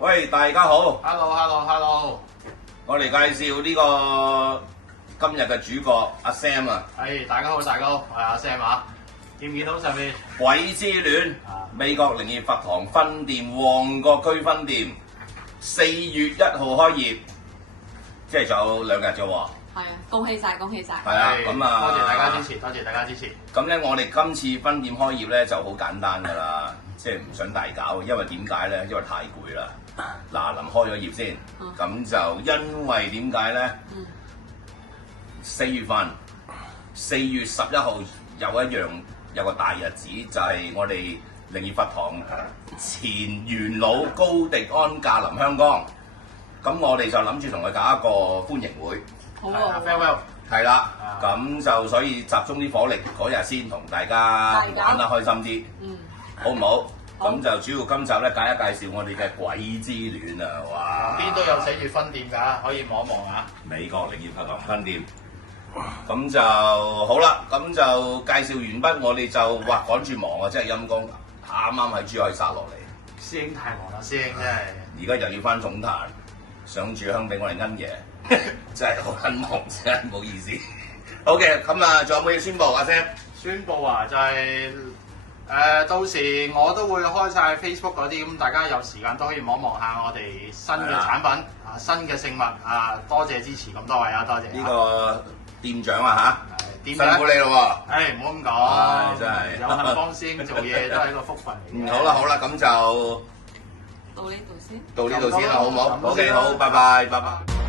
喂，大家好 Hello，我嚟介紹呢個今日嘅主角阿 Sam 啊。大家好，我係阿 Sam 啊。見唔見到上面？鬼之戀，美國靈業佛堂分店旺角區分店，4月1號開業，即係仲有2日啫喎。係啊，恭喜晒！係啊，咁啊，多謝大家支持，多謝大家支持。咁咧，我哋今次分店開業咧就好簡單㗎啦，即係唔想大搞，因為點解咧？因為太攰啦。嗱，臨開咗業先，咁就因為點解咧？4月份，4月11號有個大日子，就係我哋靈業佛堂前元老高迪安駕臨香港，咁我哋就諗住同佢搞一個歡迎會。好啊 farewell 係啦，咁就所以集中啲火力嗰日先同大家玩得開心啲，好唔好？咁就主要今集咧介紹我哋嘅鬼之戀啊！哇，邊都有寫住分店㗎，可以望一望啊。美國靈業佛堂分店，咁就好啦。咁就介紹完畢，我哋就趕住忙啊！真係陰公，啱啱喺珠海殺落嚟。師兄太忙啦，師兄真係。而家又要翻總壇上柱香俾我哋恩爺，真係好撚忙，真係唔好意思。好嘅，咁啊，仲有冇嘢宣佈？阿 Sam 宣佈啊，就係到時我都會開晒 Facebook 嗰啲，咁大家有時間都可以望望下我哋新嘅產品啊，新嘅聖物啊，多謝支持咁多位啊，多謝。呢個店長啊辛辛苦你咯喎！唔好咁講，真係有幸幫師兄做嘢都係一個福分嚟嘅。好啦，咁就到呢度先。到呢度先啦，好唔好？OK，好，拜拜。